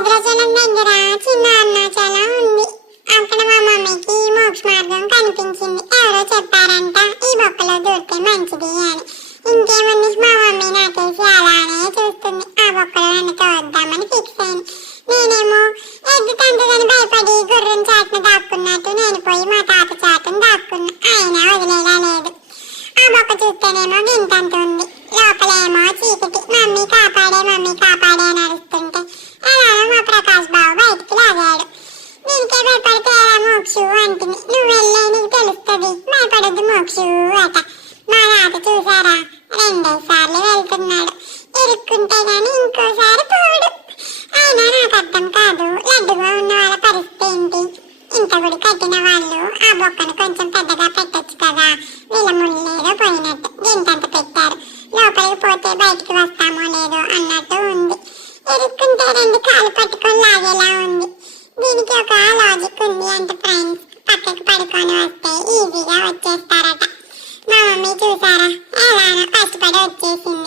భద్రాచలం దగ్గర చిన్న అరుణాచలం ఉంది. అక్కడ మా మమ్మీకి మోక్ష మార్గం కనిపించింది. ఎవరో చెప్పారంట ఈ బొక్కలో దూరితే మంచిది అని. ఇంకేముంది, మా మమ్మీ నాకేసి అలానే చూస్తుంది. ఆ బొక్కలో నన్ను తోద్దామని ఫిక్స్ అయింది. నేనేమో ఎద్దు తంతుందని భయపడి గుర్రం చాటును దాక్కున్నట్టు నేను పోయి మా తాత చాటును దాక్కున్నా. అయినా వదిలేలా లేదు. ఆ బొక్క చూస్తేనేమో గింతంత ఉంది, లోపలేమో చీకటి. మమ్మీ కాపాడే అని అరుస్తుంటే అలానే మా ప్రకాష్ బాబు బయటికి లాగాడు. దీనికే భయపడితే మోక్షు అంటుంది. నువ్వు వెళ్ళే నీకు తెలుస్తుంది, భయపడద్దు మోక్షు అట. మా తాత చూసారా, 2 సార్లు వెళ్తున్నాడు. ఇరుక్కుంటే గాని ఇంకోసారి పోడు. అయినా నాకు అర్థం కాదు, లడ్డుగా ఉన్న వాళ్ళ పరిస్థితి ఏంటి? ఇంత గుడి కట్టిన వాళ్ళు ఆ బొక్కను కొంచెం పెద్దగా పెట్టొచ్చు కదా. వీళ్ళ ముళ్ళేదో పోయినట్టు గింతంత పెట్టారు. లోపలికి పోతే బయటికి వస్తామో లేదో అన్నట్టు ఉంది. ఇరుక్కుంటే 2 కాళ్ళు పట్టుకొని లాగేలా ఉంది. దీనికి ఒక లాజిక్ ఉంది అంటే ఫ్రెండ్స్, పక్కకి పడుకొని వస్తే ఈజీగా వచ్చేస్తారట. మా మమ్మీ చూసారా, ఎలానో కష్టపడి వచ్చేసింది.